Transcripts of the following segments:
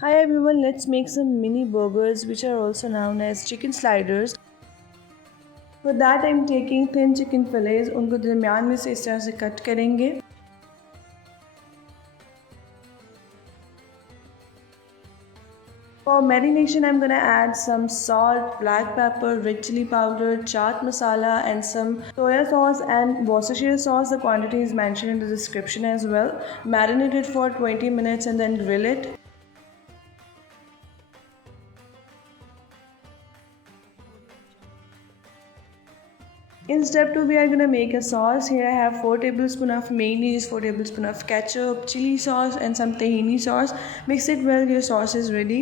Hi everyone, let's make some mini burgers which are also known as chicken sliders. For that I'm taking thin chicken fillets, उनको दरमियान में से इस तरह से कट करेंगे. For marination I'm gonna add some salt, black pepper, red chili powder, chaat masala and some soya sauce and Worcestershire sauce. The quantity is mentioned in the description as well. Marinate it for 20 minutes and then grill it. In step 2, we are going to make a sauce. Here I have 4 tablespoons of mayonnaise, 4 tablespoons of ketchup, chili sauce and some tahini sauce. Mix it well, your sauce is ready.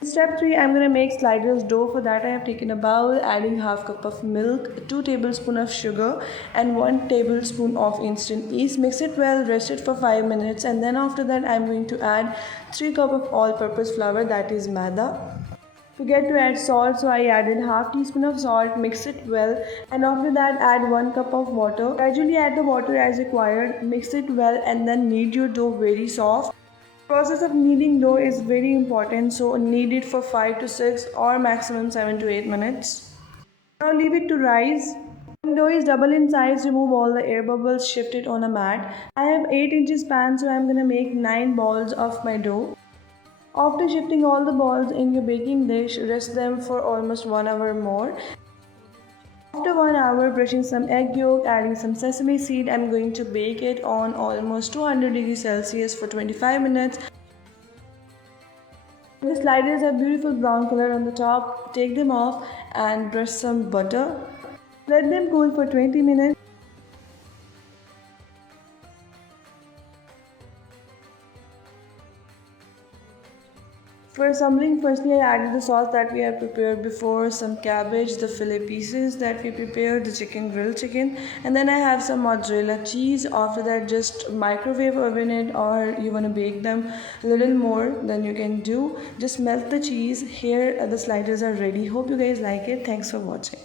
In step 3, I'm going to make sliders dough. For that I have taken a bowl, adding half cup of milk, 2 tablespoons of sugar and 1 tablespoon of instant yeast. Mix it well, rest it for 5 minutes and then after that I'm going to add 3 cup of all-purpose flour, that is maida. Forget to add salt, so I added half teaspoon of salt, mix it well and after that add 1 cup of water. Gradually add the water as required, mix it well and then knead your dough very soft. Process of kneading dough is very important, so knead it for 5 to 6 or maximum 7 to 8 minutes. Now leave it to rise. When dough is double in size, remove all the air bubbles, shift it on a mat. I have 8 inches pan, so I am going to make 9 balls of my dough. After shifting all the balls in your baking dish, rest them for almost 1 hour more. After 1 hour, brushing some egg yolk, adding some sesame seed, I'm going to bake it on almost 200 degrees Celsius for 25 minutes. The sliders have beautiful brown color on the top. Take them off and brush some butter. Let them cool for 20 minutes. For assembling, firstly I added the sauce that we have prepared before, some cabbage, the fillet pieces that we prepared, the chicken, grilled chicken, and then I have some mozzarella cheese. After that, just microwave oven it, or you want to bake them a little more, then you can do. Just melt the cheese. Here the sliders are ready. Hope you guys like it. Thanks for watching.